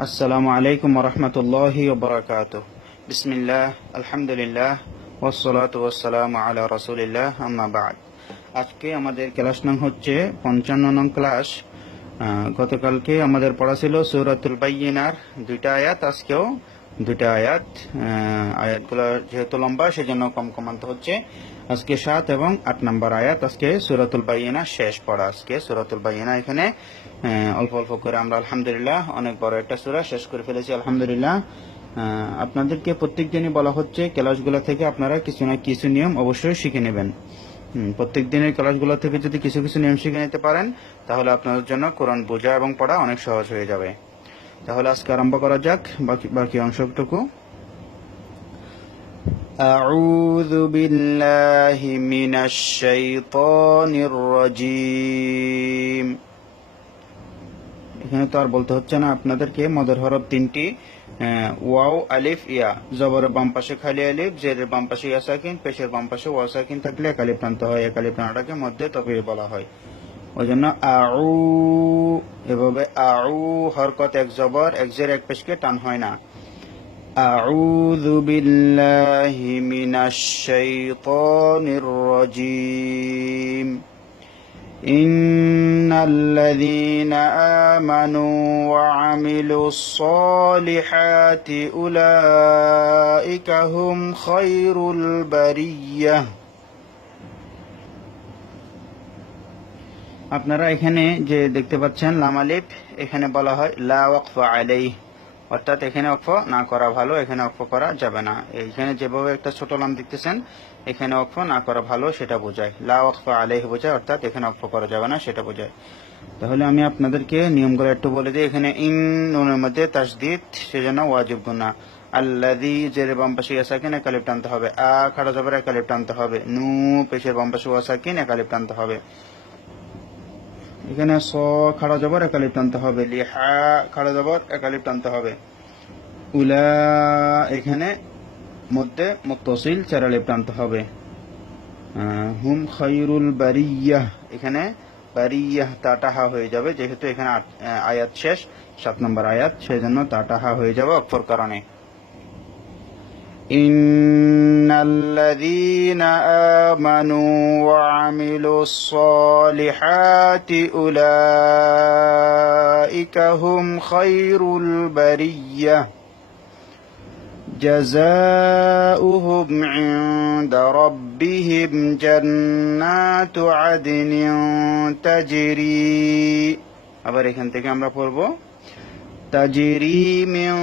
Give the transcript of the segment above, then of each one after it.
আসসালামু আলাইকুম রহমতুল্লাহ বরকাত বিসমিল্লাহ, আলহামদুলিল্লাহ ওসলাত ওসালাম আলা রসুলিল্লাহ আম্মাবাদ আজকে আমাদের ক্লাস নাম হচ্ছে পঞ্চান্ন নং ক্লাস। গতকালকে আমাদের পড়া ছিল সৌরাতুল বাইনার দুইটা আয়াত, আজকেও দুইটা আয়াত। আয়াতগুলো যেহেতু লম্বা, সেজন্য কম কমান্ত হচ্ছে। আজকে সাত এবং আট নম্বর আয়াত, আজকে সুরাতুল বাইনা শেষ পড়া। আজকে সুরাতুল বাইনা এখানে অল্প অল্প করে আমরা আলহামদুলিল্লাহ অনেক বড় একটা সুরা শেষ করে ফেলেছি আলহামদুলিল্লাহ আহ, আপনাদেরকে প্রত্যেক দিনই বলা হচ্ছে ক্লাসগুলো থেকে আপনারা কিছু না কিছু নিয়ম অবশ্যই শিখে নেবেন হুম, প্রত্যেক দিনের ক্লাসগুলো থেকে যদি কিছু কিছু নিয়ম শিখে নিতে পারেন তাহলে আপনাদের জন্য কোরআন বোঝা এবং পড়া অনেক সহজ হয়ে যাবে তাহলে আজকে আরম্ভ করা যাক বাকি বাকি অংশটুকু أعوذ بالله من الشيطان الرجيم এখানে তো আর বলতে হচ্ছে না আপনাদেরকে মদের হরফ তিনটি আহ, ওয়াও আলিফ ইয়া জবরের বাম পাশে খালি আলিফ জেরের বাম পাশে ইয়া সাকিন পেশের বাম পাশে ওয়া সাকিন থাকলে একালিপ টানতে হয় একালিপ টানাটাকে মধ্যে তবে বলা হয় ওই জন্য আউ এভাবে আউ হরকত এক জবর এক জের এক পেশকে টান হয় না أعوذ بالله من الشيطان الرجيم إن الذين آمنوا وعملوا الصالحات أولئك هم خير البرية আপনারা এখানে যে দেখতে পাচ্ছেন লামালিপ এখানে বলা হয় লা ওয়াকফা আলাইহ অর্থাৎ এখানে অক্ষ না করা ভালো, এখানে অক্ষ করা যাবে না। এখানে যেভাবে একটা ছোট লাম দেখতেছেন, এখানে অক্ষ না করা ভালো সেটা বোঝায়। লা অক্ষ আলেহ বোঝায়, অর্থাৎ এখানে অক্ষ করা যাবে না সেটা বোঝায়। তাহলে আমি আপনাদেরকে নিয়মগুলো একটু বলে দিই। এখানে ইন নুনের মধ্যে তাসদিদ, সেজন্য ওয়াজিব গুনা আল্লাদি জেরে বাম পাশে ইয়াসাকিন একালিপ টানতে হবে। আ খাড়া জবর একালিপ টানতে হবে। নু পেশের বাম পাশে ওয়াসাকিন একালিপ টানতে হবে। এখানে স, খাড়া জবর, একালিপ টানতে হবে। লিহা খাড়া জবর, একালিপ টানতে হবে। উলা, এখানে মধ্যে মুত্তসিল, চারালিপ টানতে হবে। হুম খাইরুল বারিয়াহ এখানে বারিয়াহ তাটাহা হয়ে যাবে, যেহেতু এখানে আয়াত শেষ, সাত নম্বর আয়াত সেই জন্য তাটাহা হয়ে যাবে অক্ষর কারণে। إن الذين آمنوا وعملوا الصالحات أولئك هم خير البرية جزاؤهم عند ربهم جنات عدن تجري আবার এখান থেকে আমরা পড়বো تجري من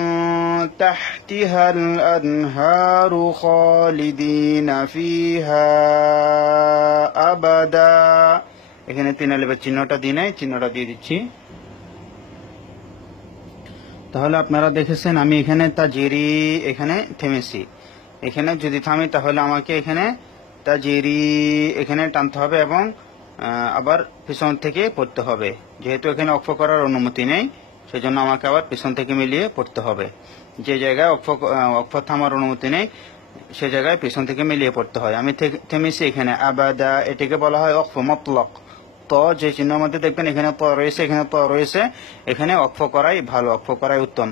تحتها الأنهار خالدين فيها أبدا এখানে তিন আলিফের চিহ্নটা দিই নাই চিহ্নটা দিয়ে দিচ্ছি তাহলে আপনারা দেখেছেন আমি এখানে তাজিরি এখানে থেমেছি এখানে যদি থামি তাহলে আমাকে এখানে তাজিরি এখানে টানতে হবে এবং আহ, আবার পিছন থেকে পড়তে হবে যেহেতু এখানে অক্ষ করার অনুমতি নেই সেজন্য আমাকে আবার পিছন থেকে মিলিয়ে পড়তে হবে। যে জায়গায় অক্ষ অক্ষ থামার অনুমতি নেই, সে জায়গায় পিছন থেকে মিলিয়ে পড়তে হয়। আমি থেমেছি এখানে। আবাদা, এটাকে বলা হয় অক্ষ, মতলক। ত, যে চিহ্নের মধ্যে দেখবেন এখানে ত রয়েছে, এখানে ত রয়েছে, এখানে অক্ষ করাই ভালো, অক্ষ করাই উত্তম।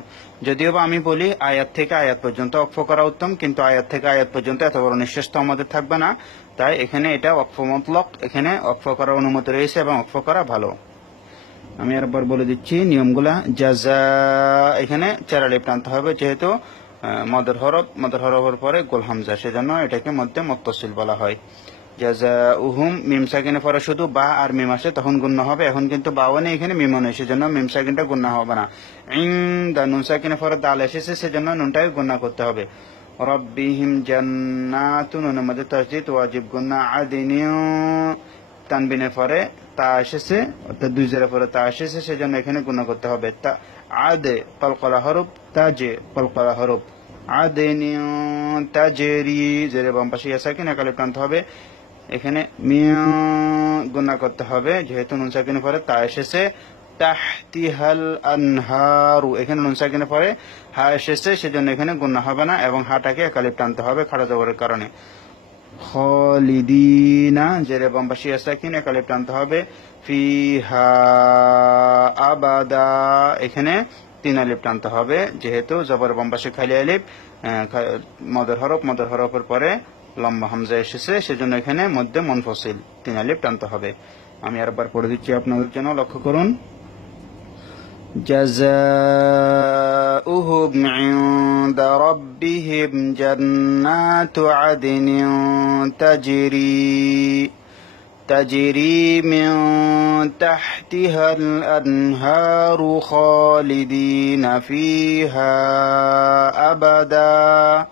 যদিও বা আমি বলি আয়াত থেকে আয়াত পর্যন্ত অক্ষ করা উত্তম, কিন্তু আয়াত থেকে আয়াত পর্যন্ত এত বড় নিঃশ্বাস তো আমাদের থাকবে না। তাই এখানে এটা অক্ষ, মতলক, এখানে অক্ষ করার অনুমতি রয়েছে এবং অক্ষ করা ভালো। আমি আরেকবার বলে দিচ্ছি, নিয়মগুলা জাজা, এখানে চেরালি টানতে হবে যেহেতু মদের হরফ, মদের হরফের পরে গোল হামজা, সেজন্য এটাকে মধ্যে মত্তসিল বলা হয়। জাজা উহুম, মিম সাকিনে পরে শুধু বা আর মিম আসে, তখন গুণ্য হবে। এখন কিন্তু বাও নেই, এখানে মিমও নেই, সেজন্য মিম সাকিনটা গুণ্য হবে না। ইং দা নুন সাকিনে পরে দাল এসেছে, সেজন্য নুনটাকে গুণ্য করতে হবে। রব্বিহিম জান্নাতুন, নুনের মধ্যে তাসদিদ ওয়াজিব গুন্না আদিনিউ। তানবিনের পরে তা এসেছে, অর্থাৎ দুই জেরা পরে তা এসেছে, সেজন্য এখানে গুণ করতে হবে। তা আদে কলকলা হরফ তাজে কলকলা হরফ। আদে তাজেরি জেরে বাম পাশে সাকিন, একালে টানতে হবে। এখানে গুণা করতে হবে, যেহেতু নুন সাকিনের পরে তা এসেছে। তাহতিহাল আনহারু, এখানে নুন সাকিনের পরে হা এসেছে, সেজন্য এখানে গুণা হবে না, এবং হাটাকে একালিপ টানতে হবে খাড়া জবরের কারণে। খালিদিনা, জেরে বম্বাসী সাকিন একালে টানতে হবে। ফিহা আবাদা, এখানে তিন আলিফ টানতে হবে, যেহেতু জবর বম্বাসী খালি আলিফ মদর হরফ, মদর হরফের পরে লম্বা হামজা এসেছে, সেজন্য এখানে মধ্যে মন ফসিল তিন আলিফ টানতে হবে। আমি আরেকবার পড়ে দিচ্ছি আপনাদের জন্য, লক্ষ্য করুন। জাজা উহুব عند ربهم جنات عدن تجري تجري من تحتها الأنهار خالدين فيها أبدا.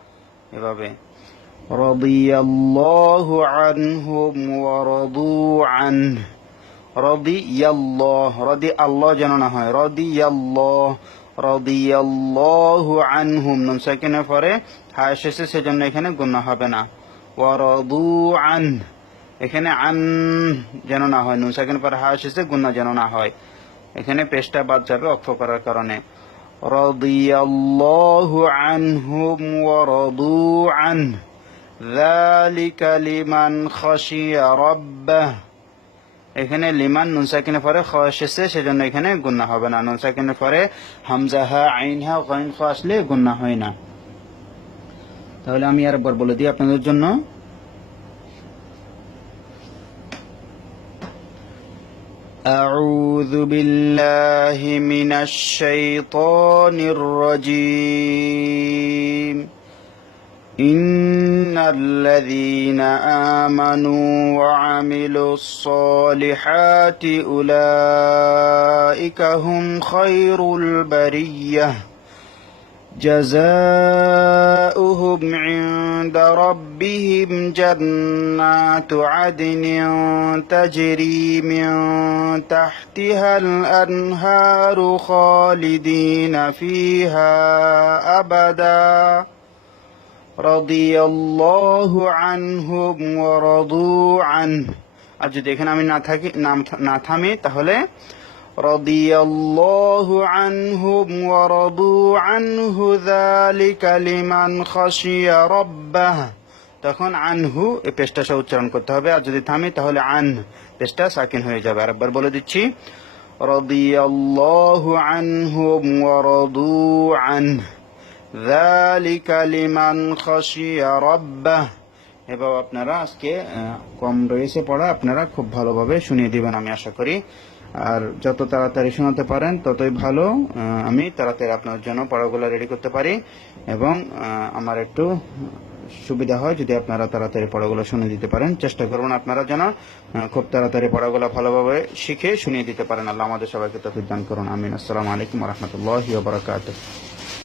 رضي الله عنهم ورضوا عنه رضي الله رضي الله جنونه رضي الله রদিয়াল্লাহু আনহুম নুন সাকিনের পরে হা এসেছে সেজন্য এখানে গুণা হবে না ওয়ারদু আন এখানে আন যেন না হয় নুন সাকিনের পরে হা এসেছে গুণা যেন না হয় এখানে পেশটা বাদ যাবে অক্ষ করার কারণে রদিয়াল্লাহু আনহুম ওয়ারদু আন ذلك لمن خشي ربه এখানে লিমান নুন সাকিনের পরে খ এসেছে সেজন্য এখানে গুন্না হবে না নুন সাকিনের পরে হামজা হা আইন হা গইন খ আসলে গুন্না হয় না তাহলে আমি আরেকবার বলে দিই আপনাদের জন্য أعوذ بالله من الشيطان الرجيم إن الذين آمنوا وعملوا الصالحات أولئك هم خير البرية جزاؤهم عند ربهم جنات عدن تجري من تحتها الأنهار خالدين فيها أبداً رضي الله عنهم ورضوا عنه আর যদি এখানে আমি না থাকি নাম- না থামি তাহলে رضي الله عنهم ورضوا عنه ذلك لمن خشي ربه তখন আনহু এই পেশটা সহ উচ্চারণ করতে হবে আর যদি থামি তাহলে আন পেশটা সাকিন হয়ে যাবে আরেকবার বলে দিচ্ছি رضي الله عنهم ورضوا عنه ذلك لمن خشي ربه এভাবে আপনারা আজকে আহ, কম রয়েছে পড়া আপনারা খুব ভালোভাবে শুনিয়ে দিবেন আমি আশা করি আর যত তাড়াতাড়ি শোনাতে পারেন ততই ভালো আহ, আমি তাড়াতাড়ি আপনার জন্য পড়াগুলো রেডি করতে পারি এবং আহ, আমার একটু সুবিধা হয় যদি আপনারা তাড়াতাড়ি পড়াগুলো শুনে দিতে পারেন চেষ্টা করবেন আপনারা যেন আহ, খুব তাড়াতাড়ি পড়াগুলো ভালোভাবে শিখে শুনিয়ে দিতে পারেন আল্লাহ আমাদের সবাইকে তফিক দান করুন আমিন আসসালামু আলাইকুম রহমতুল্লাহ বারকাত